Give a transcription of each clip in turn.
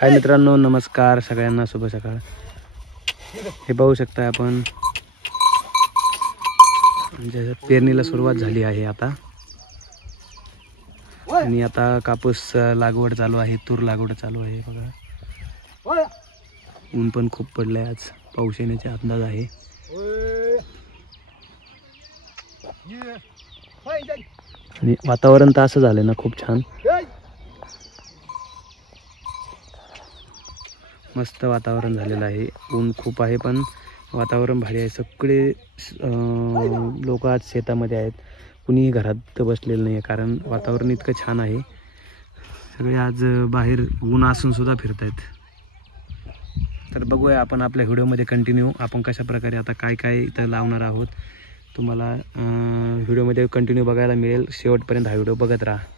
हाय मित्रांनो, नमस्कार सगळ्यांना, शुभ सकाळ। हे पाहू शकता आपण म्हणजे पेरणीला सुरुवात झाली आहे आता, आणि आता कापूस लागवड चालू आहे, तूर लागवड चालू आहे। बघा ऊन पण खूप पडलंय, आज पाऊस येण्याचा अंदाज आहे। आणि वातावरण तर असं झालं ना, खूप छान मस्त वातावरण झालेलं आहे। ऊन खूप आहे पण वातावरण भारी आहे। सगळे लोक आज शेतामध्ये आहेत, कुणीही घरात बसलेलं नाही आहे, कारण वातावरण इतकं छान आहे। सगळे आज बाहेर ऊन असून सुद्धा फिरत आहेत। तर बघूया आपण आपल्या व्हिडिओमध्ये कंटिन्यू आपण कशा प्रकारे आता काय काय इथं लावणार आहोत, तुम्हाला व्हिडिओमध्ये कंटिन्यू बघायला मिळेल। शेवटपर्यंत हा व्हिडिओ बघत राहा।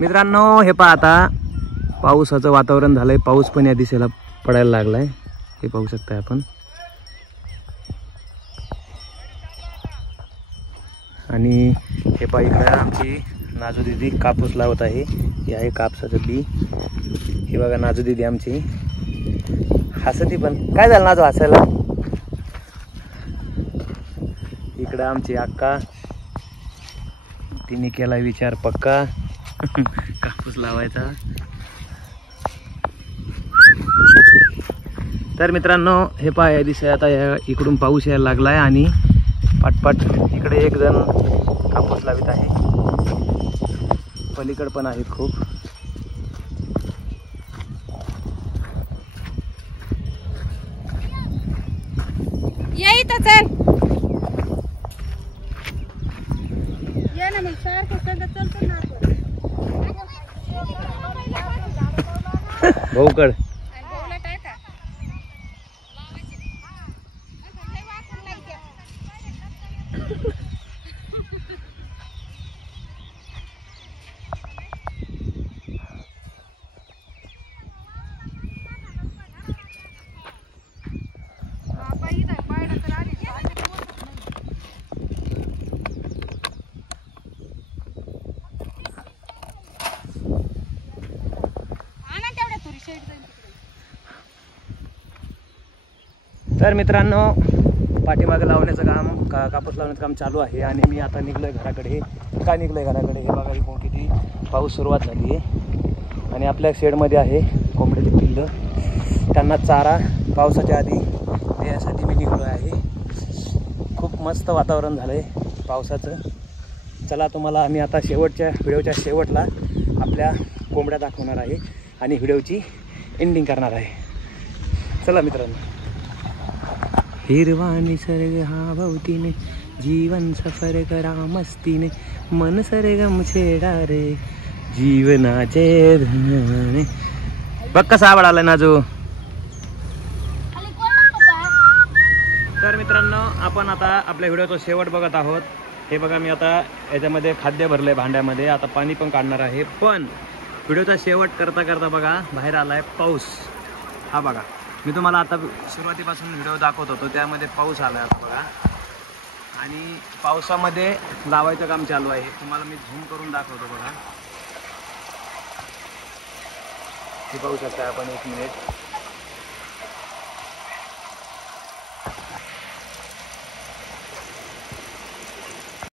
मित्रांनो, हे पहा, आता पावसाचं वातावरण झालंय, पाऊस पण या दिशेला पडायला लागलाय। हे पाहू शकता आपण, आणि हे पहा इकडे आमची नाजू दीदी कापूस लावत आहे। हे आहे कापसाचं बी। हे बघा नाजू दीदी आमची हसती, पण काय झालं नाजू हसायला? इकडं आमची अक्का, तिने केला विचार पक्का कापूस लावायचा। तर मित्रांनो, हे पहा या दिशा आता इकडून पाऊस यायला लागलाय, आणि पटपट इकडे एक जण कापूस लावित आहे, पलीकड पण आहेत खूप। ये इथं चल, ये ना, मग सारखं संग चलतो ना भाऊकड। तर मित्रांनो, पाठीमागे लावण्याचं काम कापूस लावण्याचं काम चालू आहे, आणि मी आता निघलोय घराकडे। काय निघलोय घराकडे? हे बघा इकडून किती पाऊस सुरुवात झाली आहे, आणि आपल्या शेडमध्ये आहे कोंबड्याची पिल्लं, त्यांना चारा पावसाच्या आधी देण्यासाठी मी निघलो आहे। खूप मस्त वातावरण झालं आहे पावसाचं। चला, तुम्हाला आम्ही आता व्हिडिओच्या शेवटला आपल्या कोंबड्या दाखवणार आहे, आणि व्हिडिओची एंडिंग करणार आहे। चला मित्रांनो। हिरवा निसर्ग हा भोवतीने, जीवन सफर करा मस्तीने, मन सरगम छेडा रे जीवनाचे धने। बघ कसा आवड आला नाजू। तर मित्रांनो, आपण आता आपल्या व्हिडिओचा शेवट बघत आहोत। हे बघा, मी आता याच्यामध्ये खाद्य भरलंय भांड्यामध्ये, आता पाणी पण काढणार आहे। पण व्हिडिओचा शेवट करता करता बघा बाहेर आलाय पाऊस। हा बघा, मी तुम्हाला आता सुरुवातीपासून व्हिडिओ दाखवत होतो, त्यामध्ये पाऊस आला आता बघा, आणि पावसामध्ये लावायचं काम चालू आहे। तुम्हाला मी झूम करून दाखवतो बघा। हे पाहू शकता आपण, एक मिनिट।